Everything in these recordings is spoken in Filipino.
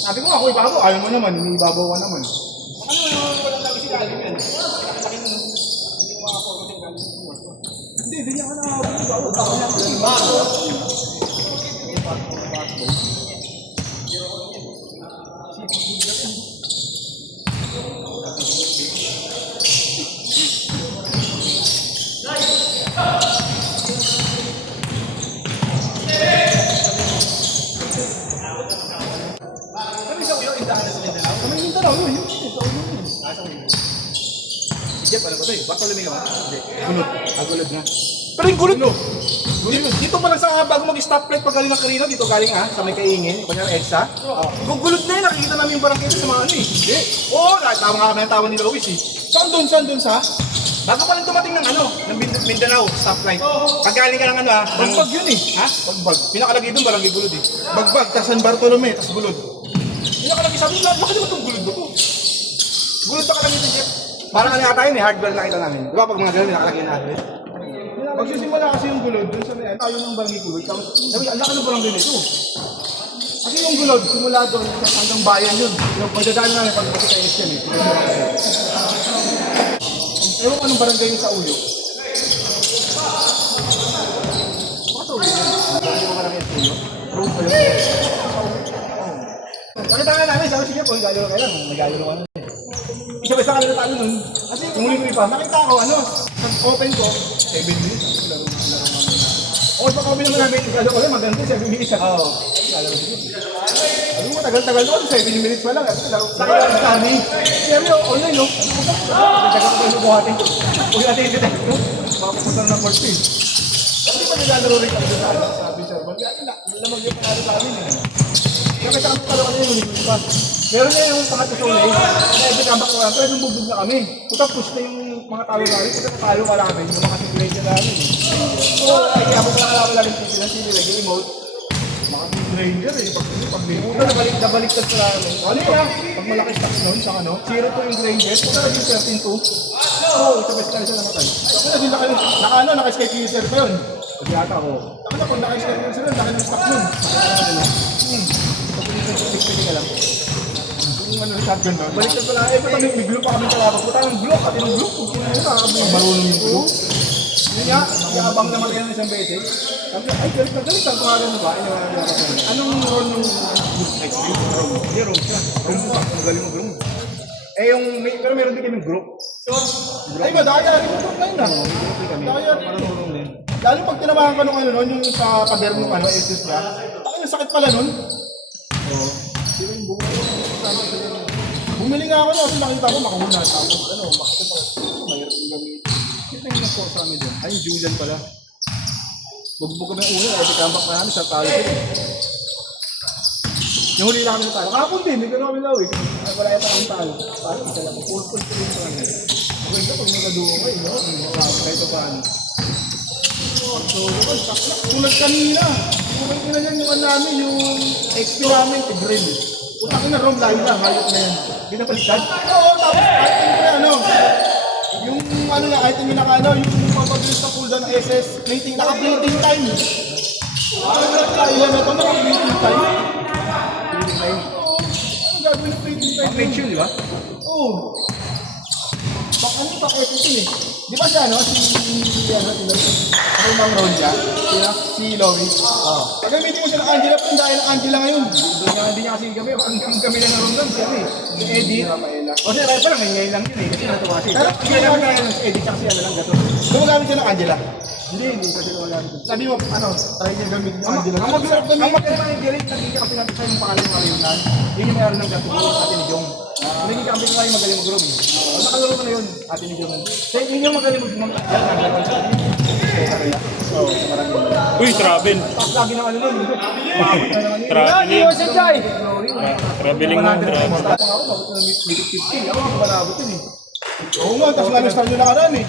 Sabi ko ako ibabaw, ayaw mo naman, iniibabaw ka naman. Walang lagi sila alim yan. Hindi, hindi niya ka nakakabaw. Baka lang ko ibabaw. Jeff, ano ba ito eh? Bartolome ka ba? Hindi. Gulod. Gulod na. Pero yung gulod no? Dito pa lang sa bago mag-stoplight pag galing ng Carino, dito galing sa may kaingin, kunyari EDSA. Gulod na yun, nakikita namin yung barangay sa mga ano eh. Hindi. Oo, tama nga kami ang tawa ni Lois eh. Saan doon sa? Bago pa lang dumating ng ng Mindanao, stoplight. Pag galing ka ng Bagbag yun eh. Ha? Bagbag. Pinakalagay doon, barangay gulod eh. Bagbag, tas San Bartolome, tas gulod. Pinakalagay sabi nila, laki naman itong gulod ko. Gulod na kalagay ito, Jeff. Parang ano yata yun eh, hardware nakita namin. Di ba pag mga gano'n, nakalagay na hardware? Magsisimula kasi yung gulod, dun sa may tayo ng barangay gulod. Tapos, sabi, ang laki ng barangay nito. Kasi yung gulod, simula doon, hanggang bayan yun. Yung magdadaan namin pag makita yung SN eh. Ewan ko anong barangay yung sa ulo. Baka sa ulo yun. Hindi ko marami yung ulo. Road pa yun. Nakita nga namin, sabi sige po, nagalo ka lang. Nagalo ka lang. Isa-isa ka lang tayo nun. Kasi yung huli pa, nakita ko, open ko, 7 minutes. O, pag open naman namin, ko lang, maganda 7 minutes. Oo. Alam mo, tagal-tagal doon, 7 minutes pa lang. Saka lang kami. Siyempre, online, no? Nagtagal ko kayo buhatin ko. Huwag natin yung detect ko. Makapapunta ng first page. Kasi pag nilalaro rin kami doon, sabi siya, lamag yung panalo sa amin, eh. Kaya kami pala kanina yung ulit pa. Meron na yung pangat sa ulay, kaya bitambak ko lang, pero nung bubog na kami. Push na yung mga talo namin, puta talo ka namin, yung mga simulation namin. So, kaya ako pala kalaman namin sila, sinilagay emote. Mga ranger eh, pag limutan, nabaliktad sa namin. Ano yan? Pag malaki stocks noon, sa 0 po yung ranger, puta naging 13-2. Oo, isa-best tayo sa namatay. Kasi naging naka-skype user pa yun. Kasi ata ako, kung naka-skype user yun, laki ng stock nun. Pag-skype ka lang. Yung shotgun nun, baliktad pala, pati may glue pa kami kalabas. Puta ng glue, pati ng glue. Kung kinakabang marunong yung glue. Yun nga, abang naman kayo ng isang beses. Sabi niya, ay galit na galit, ang pangalan mo ba? Anong role ng extreme? Hindi, role siya. Role mo ba? Magaling mo group. Pero meron din kaming group. Ay ba, daya rin yung group na yun ah. Daya rin yung group din. Lalo pag tinabahan ka nung yung sa pader nung SS niya, ang sakit pala nun. Oo. Sino yung buko? Bumili nga ako kasi nakita ko makahuna. Tapos makita ko, mayroon yung gamit. Sino yung nagpo sa amin dyan? Ay, Julian pala. Bugbog kami yung una, itambak na namin sa talo. Nahuli na kami sa talo. Kapon din, hindi ko na kami lawis. Ay, wala yata kami talo. Talo, isa lang. Pulpul ko rin sa kanya. Okay na, pag nagaduwa kayo, no? Kahit paano. So, tulad kanina. Tulad ko na yan yung namin, yung XP namin, Tigrin. Utang na rom layo lang, hayop na yan. Hindi na baliktad? Oo, tapos item ko yung item yung yung mapabilis na cooldown ng SS, plating, naka-plating time. Naka-plating time. Naka-plating time. Oo, ano gagawin ng plating time? Page yun, di ba? Oo. Baka SS yun eh. Di ba siya, si Mang Ronja, si Lois. Pagamitin mo siya ng Angela, pero dahil ng Angela ngayon. Hindi niya kasi kami, ang kami na narundan siya eh. Si Eddie, o siya, parang ngayon lang yun eh, kasi natuwa siya. Pero hindi namin kaya ng Eddie, kasi lang gato. Gumagamit siya ng Angela? Hindi kasi gumagamit. Sabi mo, try niya gamit ng Angela. Ang mag-sarap gamit. Ang mag-sarap ng Angela, nagiging kasi natin sa yung pangalan ng Mariunan. Yun yung mayroon ng gato, atin ni Jong. Nagiging kami na kayo magaling mag-room. Ang nakalaro ko na yun, atin ni Jong. So, yun yung magaling mag-room. Uy, travel. Tapos lagi ng nun. Traveling. Traveling ng travel. Ako, may 50. Ako, malabot yun eh. Oo nga, tapos lalo sa nyo nakaraan eh.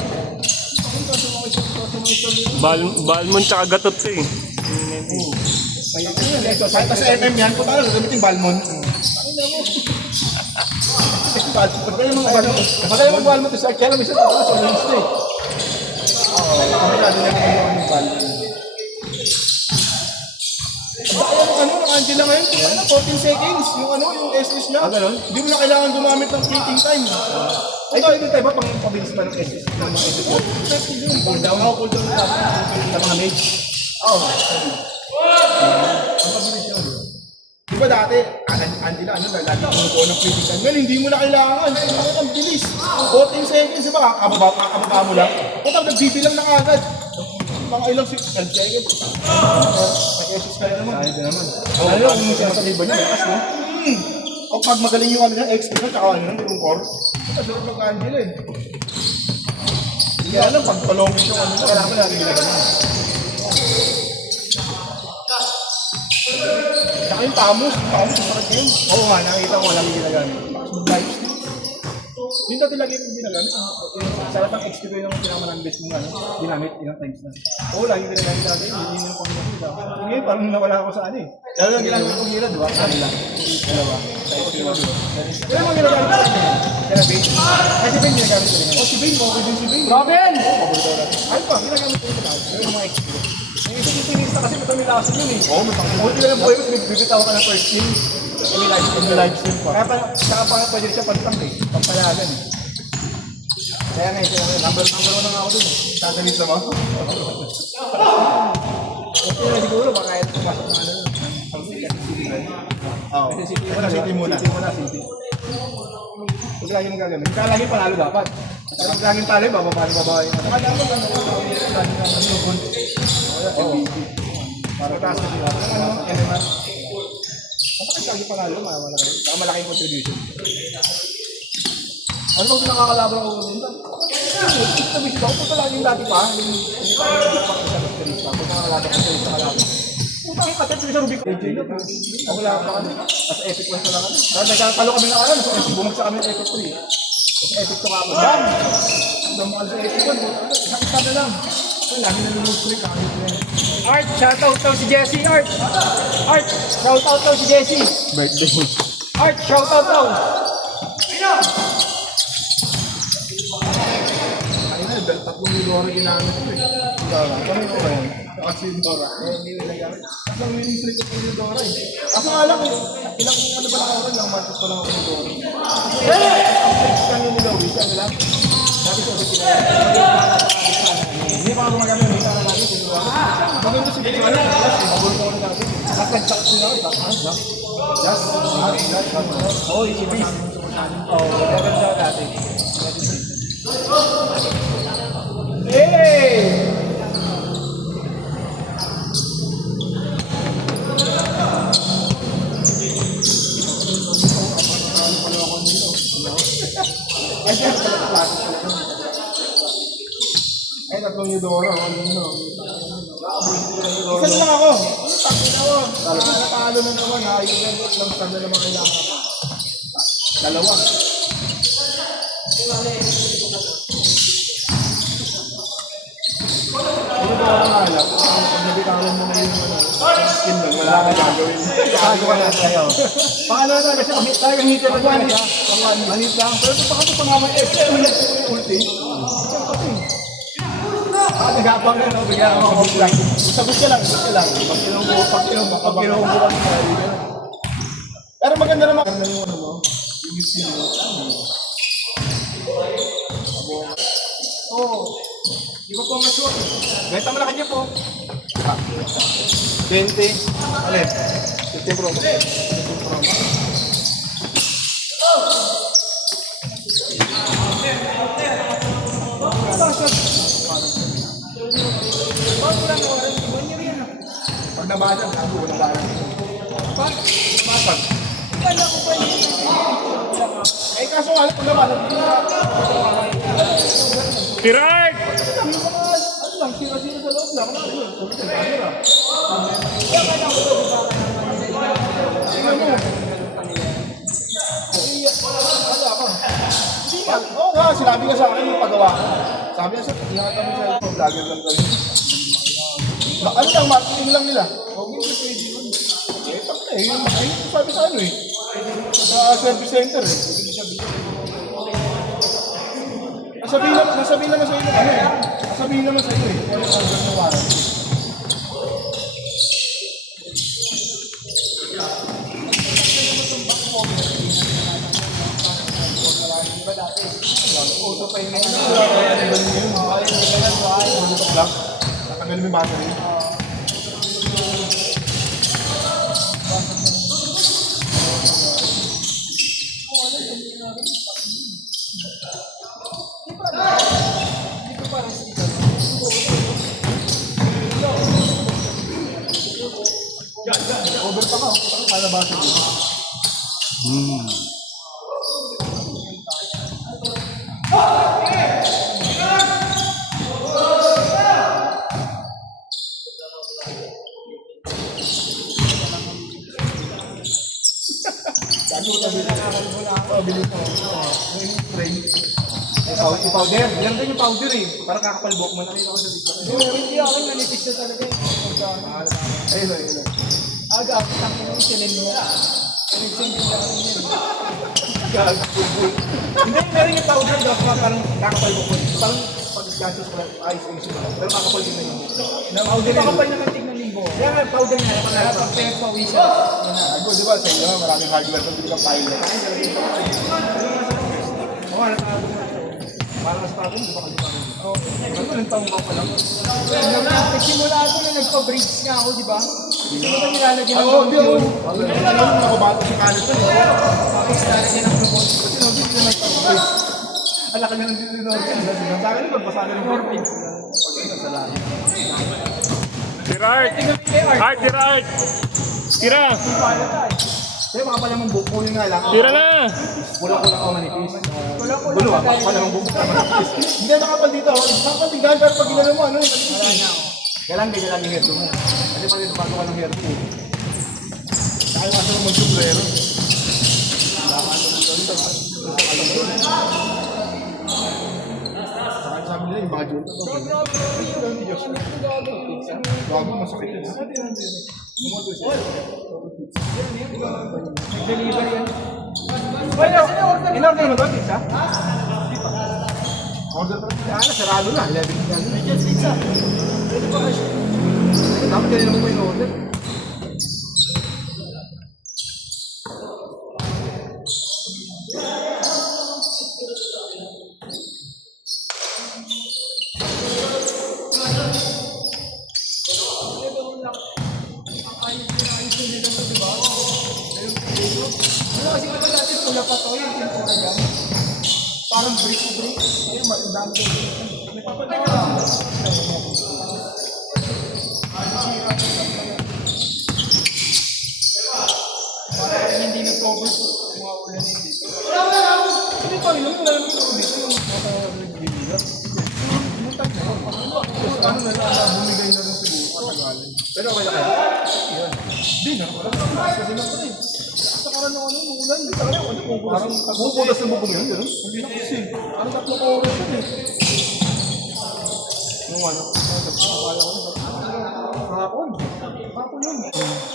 Balmon tsaka gatot siya eh. Sa MM yan, punta ka gagamitin Balmon. Pagkaya mo Balmon, sa kaya lang isa sa list eh. Oo, kami natin yung Balmon. Kaya ng ano, ng Angela ngayon, kung ano, 14 seconds, yung ano, yung SS niya. Ganun? Hindi mo na kailangan gumamit ng fleeting time. Ay, pwede tayo ba pang pabilis pa ng SS? Ng mga SS? Cool down. Ako, cool down Sa mga mage? Oo. Ang pabilis yun. Di ba dati, Angela, ano, lagi kumukuha ng fleeting time. Ngayon, hindi mo na kailangan. Ang bilis. 14 seconds, di ba? Kakababa mo lang. Kung nag-BP lang na agad. Mga ilang 6 seconds. Nag-SS ka na naman. Ay, ito naman. Ano kung mo siya sa liban niya, lakas no? O pag magaling yung ano niya, XP na, tsaka ano yung core, matadurog mag-Angela eh. Hindi alam, pag palongin yung ano, kailangan mo natin ginagawa. Tsaka yung Tamos, masakit yun. Oo nga, nakita ko walang ginagamit. Mag-live stream. Yung dati lagi yung ginagamit. Sa lahat ng XP ko yung pinakamarang best mong ano, ginamit ilang times na. Oo, lagi yung ginagamit natin, hindi yung pang-ginagamit. Ngayon, parang nawala ako sa ano eh. Lalo lang ginamit kong hila, di ba? Sa nila. Dalawa. Sa XP mo. Pero mga ginagamit ko lang yun. Kaya Bane. Kasi Bane ginagamit ko rin. Oh, si Bane, okay din si Bane. Robin! Ay pa, ginagamit ko rin ito. Pero yung mga XP. Yung isa yung pinista kasi matamilasan yun eh. Oo, matangin. Buti ka ng buhay mo, bibitaw ka ng first game. May live stream pa. Kaya pa, saka pa pwede rin siya pantang eh. Pampalagan eh. Kaya nga, number 1 na nga ako dun eh. Tatalit naman. Okay na siguro, baka kahit pumasok na ano. Ang City ba? Oo. Kasi City Muna, City muna. City muna, City. Huwag lagi mong gagamit. Kaya lagi panalo dapat. Pero pag laging talo, bababa yung ano. Kaya dapat ano, lagi na ano, gold. MVP. Para taas na sila. Ano, element. Kapag lagi panalo, malaking contribution. Ano bang nakakalaban ako dun? Ito ako, punta lang yung dati pa. Hindi pa yung pang-isa pa. Punta nakakalaban ko sa isa kalaban. Punta ang katet sa Rubik. Ako lang pa kami. Nasa Epic 1 na lang kami. Nagkakalo kami na kalan. Nasa Epic, bumagsak kami ng Epic 3. Nasa Epic 2 ka ako. Bam! Damaan sa Epic 1. Isang isa na lang. Lagi na lumustrik. Art, shoutout daw si Jesse, Art! Art, shoutout daw si Jesse! Birthday. Art, shoutout daw! Ay na, tatlong Eudora ginamit ko eh. Kami ko ba yan? Kasi Eudora. Hindi ko nagamit. Kasi ang winning streak ko yung Eudora eh. Kaso nga lang eh, ilang ano ba lang ako rin, ilang matches pa lang ako ng Eudora. Ang streaks lang yun ni Louis, ano lang? Dati ko sa hindi pa ako gumagamit ng isa na lagi sa Eudora. Maganda si Eudora, mabulong ko na dati. Nakag-shock din ako, just. Oo, easy peasy. Oo, maganda ako dati. Hey! Ay, tatlong Eudora. Isa na lang ako. Takin ako. Natalo na naman. Ayun lang stand na naman kailangan ako. Dalawa. Ano ba ang alap? Pag nabitawan mo na yung skin nun, wala ka gagawin. Gagawa na tayo. Paano na kasi talagang hit na one hit. Manit lang. Pero ito baka ito pa naman eh. Ulit yung ulti. Nagapang na no, bigyan ako kabuk lang. Sabot ka lang, sabot ka lang. Pag kinuha mo ka pero maganda naman. Maganda yung ano mo. Yung skill mo. Oo. Di ba po ma-shoot? Benta mo na kanya po. 20. Alin? 50 Pro. 50 Pro. Pag nabasag, ako walang barang. Pag nabasag. Eh kaso nga, pag nabasag, Tirart! ano lang, sira-sira sa loob lang. Ano yun? Sabi ko, camera. Oo nga, sinabi ka sa akin yung paggawa ko. Sabi niya sa inangat kami sa cellphone, vlogger lang kami. Ano lang, marketing lang nila. Huwag yung pwede yun. Eh, tapos na eh. Yung sabi sa ano eh. Sa service center eh. Nasabihin naman sa iyo ano eh. Nasabihin naman sa iyo eh. Kung ano ang warranty. Di ba dati? Uso pa yung nakagal mo yung battery. Over pa ka, kaya battery. Yung powder, yan din yung powder eh. Parang kakapalbok mo, nakita ko sa TikTok. Hindi ako nanipis na talaga eh. Ayun, ayun. Aga, ang mo sinend mo. Sinend mo lang yun. Hindi, meron yung powder daw, parang kakapalbok mo. Parang pag-gastos ko lang, ice mo lang. Pero kakapal din na yun. Hindi pa kapal naman tignan linggo. Kaya nga, powder nga, Kaya pag tayo pawisan. Ako, di ba, sa inyo, maraming hardware pag hindi ka pilot. Oo, parang sa tayo, di ba kayo parang? Oo. Ano, ilang taong ka pa lang? Nagsimula ako na nagpa-bridge nga ako, di ba? Hindi ko nilalagyan ng Oo, di ako. yun. Ako bato sa kalit ko. Tapos lalagyan ng promote. Sinabi ko na ito. Ala ka na ng dinosaur. Sa akin, magbasa ka ng orbit. Tira Art! Art, tira Art! Tira! Kaya mga palamang buko yun nga lang. Tira na! Kulang-kulang ako manipis. Gulo ah, palamang buko ka manipis. Hindi nakapal dito. Nakapal tinggan, pero pag ginala mo, ano, manipis. Kailangan ganyan lang yung hairdo mo. Kasi pag napasok ka ng hairdo mo. Kaya yung aso mong sombrero. Sabi nila yung mga junta to. Gago, masakit yun. Nag-deliver yan. In-order mo ba pizza? Order pa rin. Ah, sarado na. 11 na. Just pizza. Dapat ganyan mo in-order. Ano kasi ito dati pula pa to, yung pintura dyan. Parang brick-brick. Ayun, magandang ko. Parang hindi nag-cover to. Mga ulan na hindi. Hindi pa rin, wala naman ito dito yung nagbibigay. Muntag na yun. Ano na lang, bumigay na rin siguro. Katagalan. Pero okay na kaya? Hindi na. Wala na. Kasi na ito rin. Sa karan ng ano, ulan. Hindi talaga. Parang bubugas na bubong yun. Gano'n? Hindi na kasi. Parang 3 oras yun eh. Yung ano? Kaya ko na. Kahapon. Kahapon yun.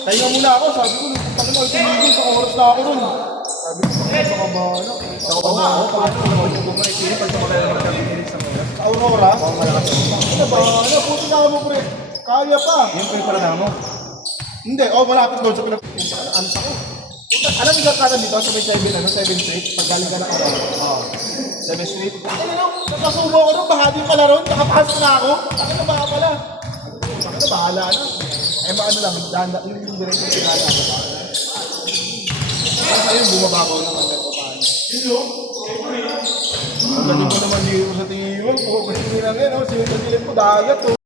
Tahinga muna ako. Sabi ko, pag mo tumigil sa oras na ako ron. Sabi ko, baka ba ano? Ako nga ako. Pag ako bumalik pag tumakaya naman kami minutes sa oras. Sa Aurora? Oo, malakas. Ano ba? Ano? Puti na mo, pre. Kaya pa. Yung pre pala na mo? Hindi. Malapit doon sa pinagpunta. Alis ako. Alam mo yung kanan dito sa may 7 Street? Pag galing ka ng Aurora. Oo. 7 Street. Ano nung? Nakasubo ako nung bahagi pala ron. Nakapasok na ako. Ano ba pala? Ano, bahala na. Eh, ano lang, yung direkto sinala. Kasi ayun, bumaba ko naman kahit pa paano. Yun yung? Ang galing ko naman dito sa tingin yun. Kasi nila ngayon, sinilip ko dagat.